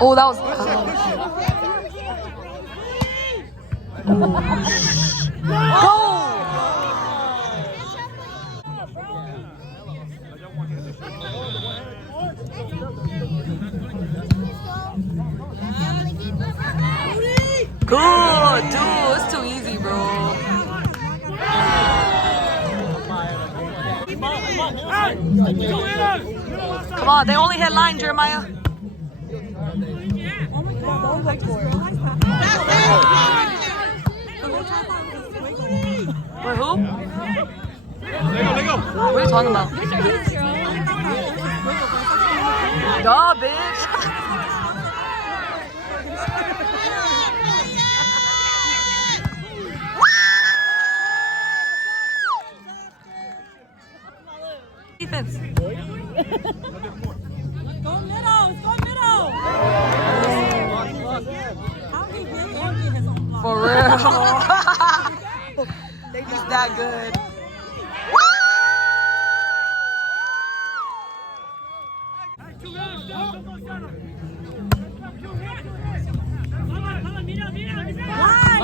Oh, that was. Go! Good, dude. It's too easy, bro. Come on, they only hit line, Jeremiah. Wait, who? What are you talking about? Duh, bitch. Defense. Go middle. For real. He's that good.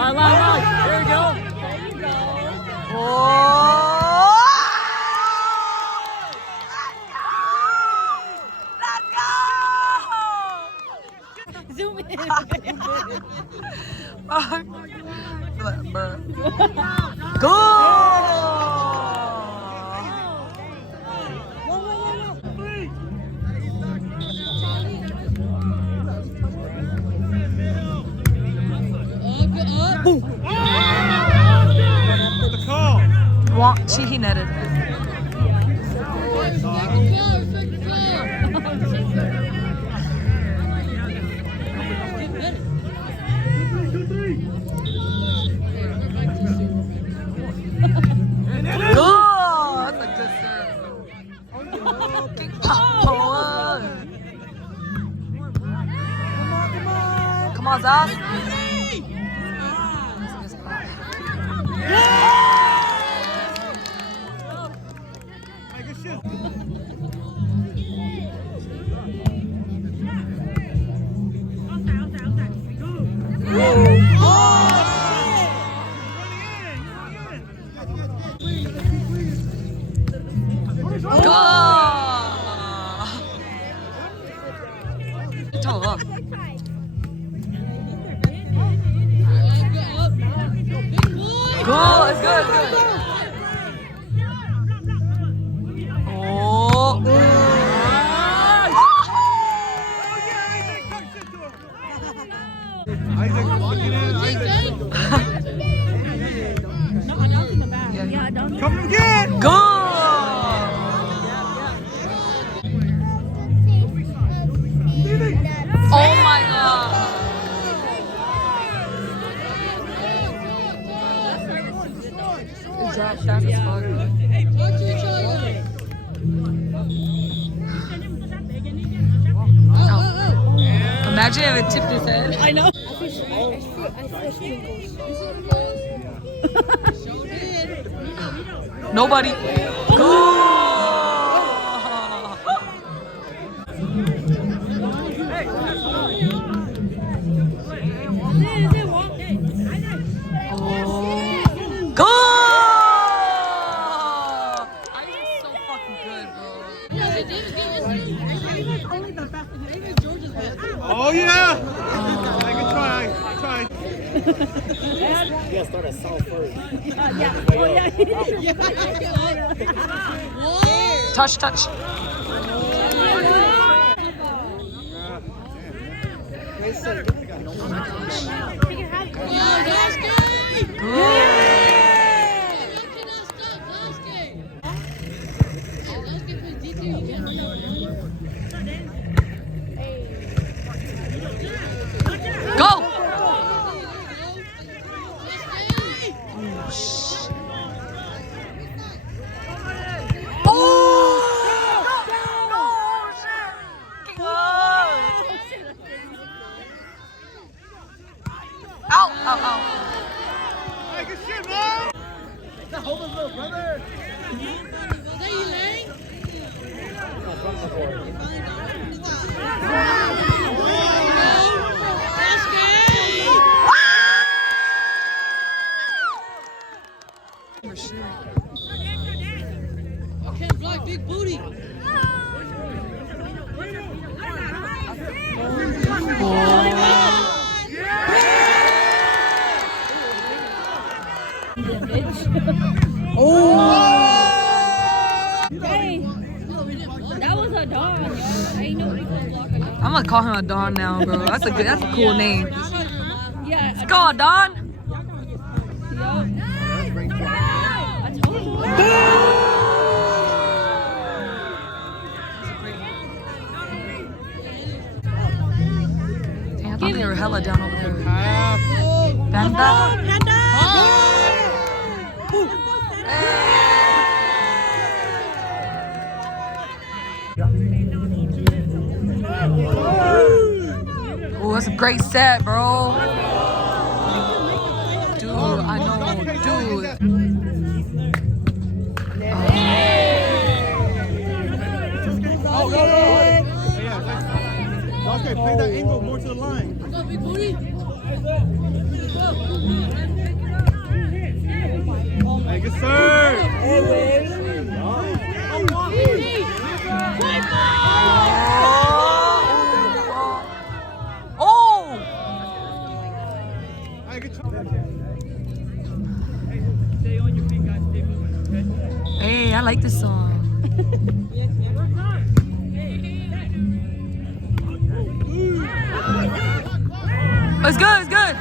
Line. There you go. Oh. Zoom in. Go! He netted. Come on, Zaz. Good. Oh. Come again! Go! Oh my god! Drop fast as fuck. Oh. Imagine if it tipped his head. I know. Nobody. Go! Oh yeah! I can try. You gotta start at south first. Touch. Go! Ow. Hey, good shit, man! Hold his little brother! For sure. Okay, block, big booty. Hey, that was a dog, yo. Ain't nobody gonna block a dog. I'm gonna call him a Don now, bro. That's a cool name. Yeah, Let's go, Don. I told you. Damn, I thought they were hella down over there. Banda. Oh, that's a great set, bro. Dude, I know, dude. Oh, go. Okay, play that angle more to the line. Hey, good serve. Oh! Hey, good try. Hey, I like this song. It's good, it's good.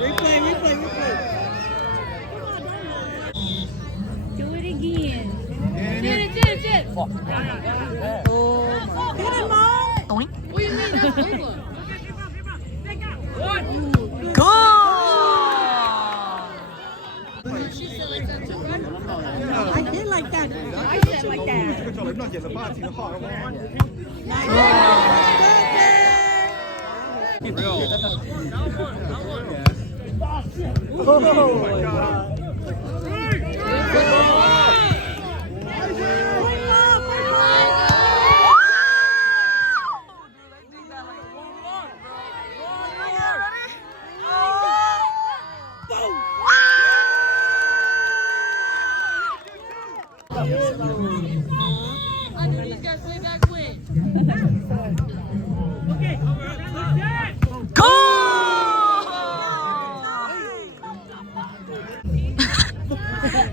Replay. Do it again. Sit. Doink. What do you mean that's over? Good! I did like that. I said like that. Oh my God. I knew these guys play back quick. Go!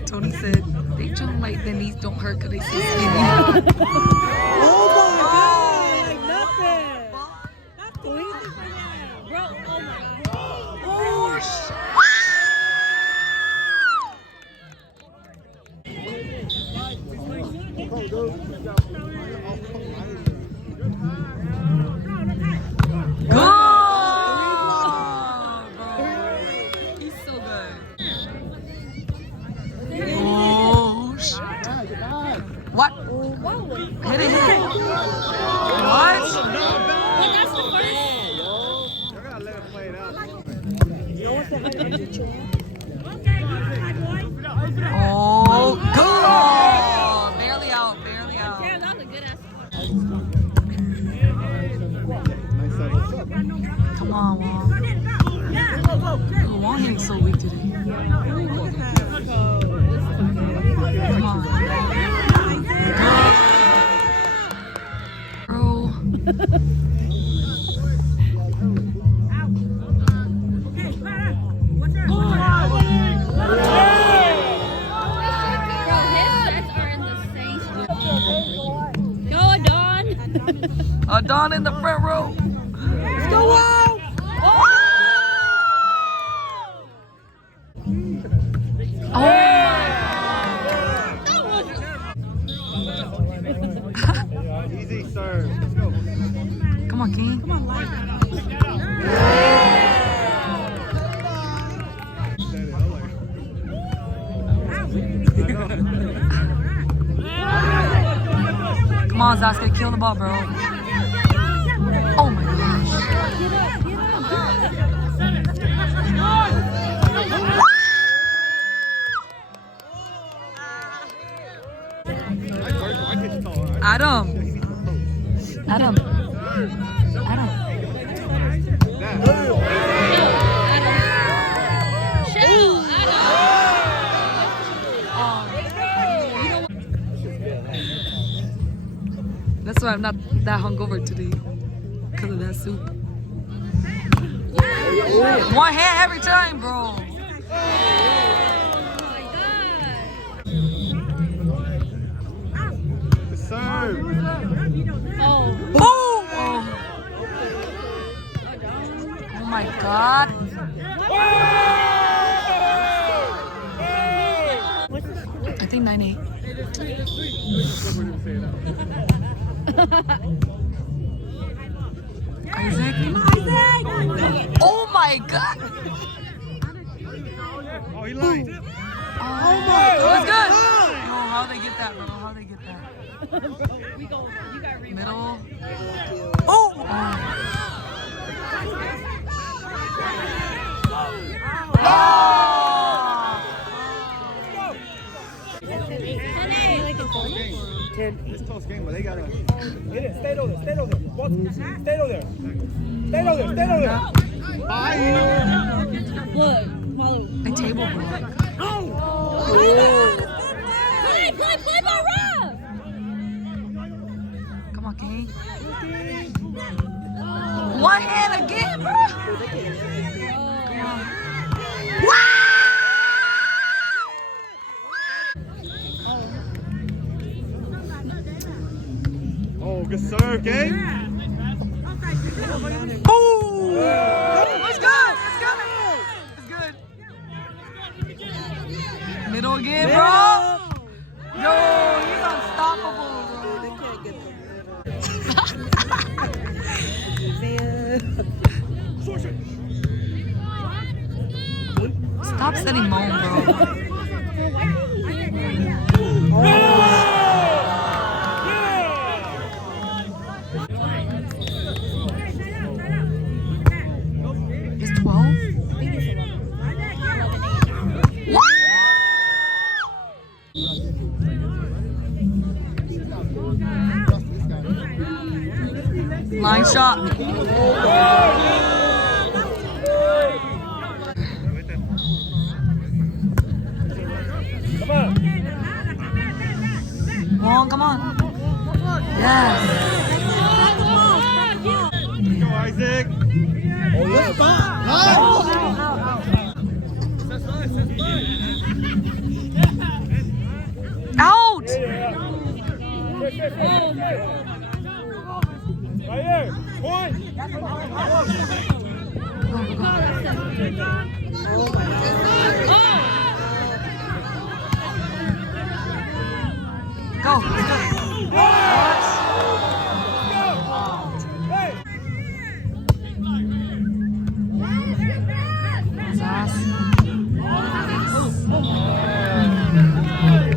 Tony said, they jump like their knees don't hurt because they so skinny. Oh my God! Like nothing. Bro, oh my God. Oh, shit. He's so good. Oh, shit. What? Hit it. What? That's the first. I gotta let it play it out. Oh, good. Barely out. Damn, that was a good ass. Come on, Wong. Oh, Wong hitting so weak today. Come on. Bro. Bro, his sets are in the same spot. Go, Don. Don in the front row. Go on. Oh my. Easy serve. Let's go. Come on, King. Come on, Zach's gonna kill the ball, bro. Oh my gosh. Adam. Adam. Adam. That's why I'm not that hungover today. Because of that soup. One hand every time, bro. Serve. Boom! Oh. Oh my God. I think 9-8. Isaac? Oh my God! Oh, he lied. Oh my God! It was good! Yo, how they get that, bro? How they get that? Middle. Oh! It's a close game, but they gotta. Get it. Stay over there. Stay over there. Stay over there. Stay over there. Stay over there. Look, follow. They table broke. Play my rough. Come on, King. One hand again, bro. Come on. Wow! Oh, good serve, gang. Boom! It's good. It's good. It's good. Middle again, bro. Yo, he's unstoppable, bro. They can't get the Stop setting moan, bro. It's 12? What? Line shot. Come on. Yes. Go, Isaac. Oh, yeah. Out! Right here. Point. Go.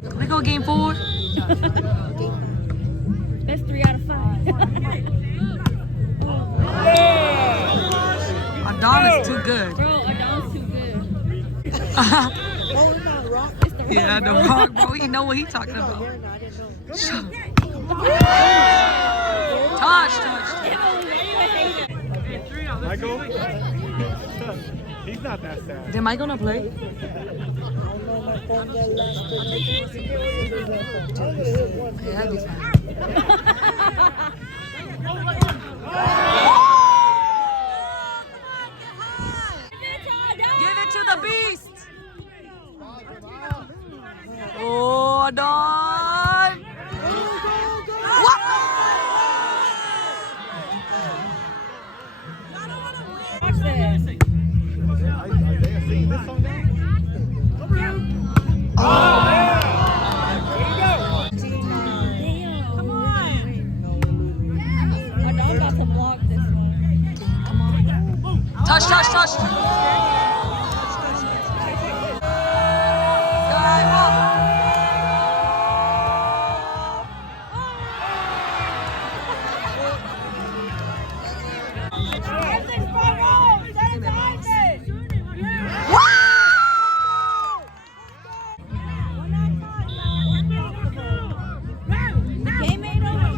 Can we go game 4? That's 3 out of 5. Adonis too good. Bro, Adam's too good. Yeah, the rock, bro. He know what he talking about. Shut up. Touch. Michael. He's not that sad. Did Mike gonna play? Okay, that'd be fine. Give it to the beast. Oh, Don. What? Watch that. Isaiah singing this song now? Oh. Come on. Adam got to block this one. Come on. Touch. Game ain't over.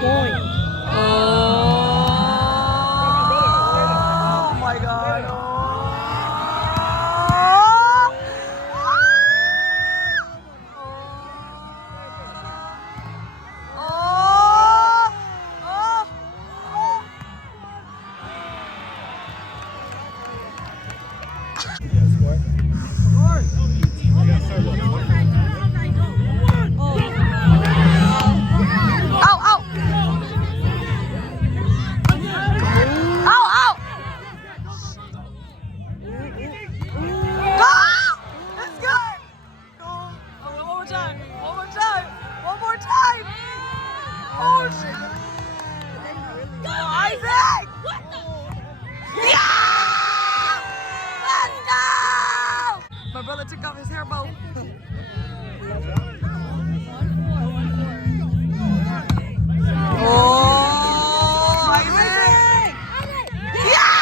going. Oh my God. My brother took off his hair bow. Oh, Isaac! Yeah!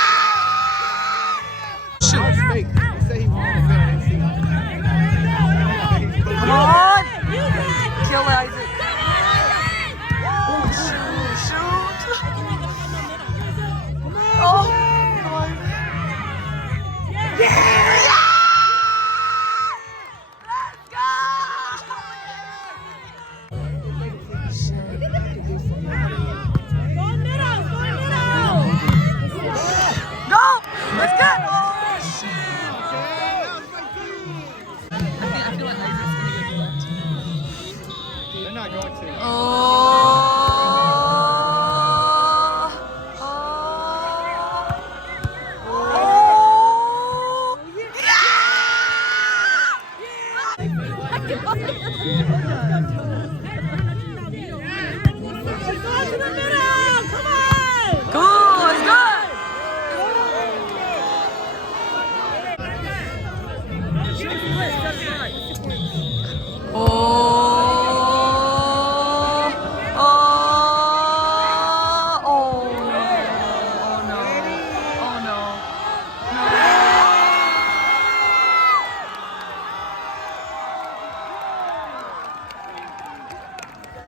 Shoot. Come on! Kill it, Isaac. Oh, shoot. Oh, come on. Yeah! They're not going to. Oh.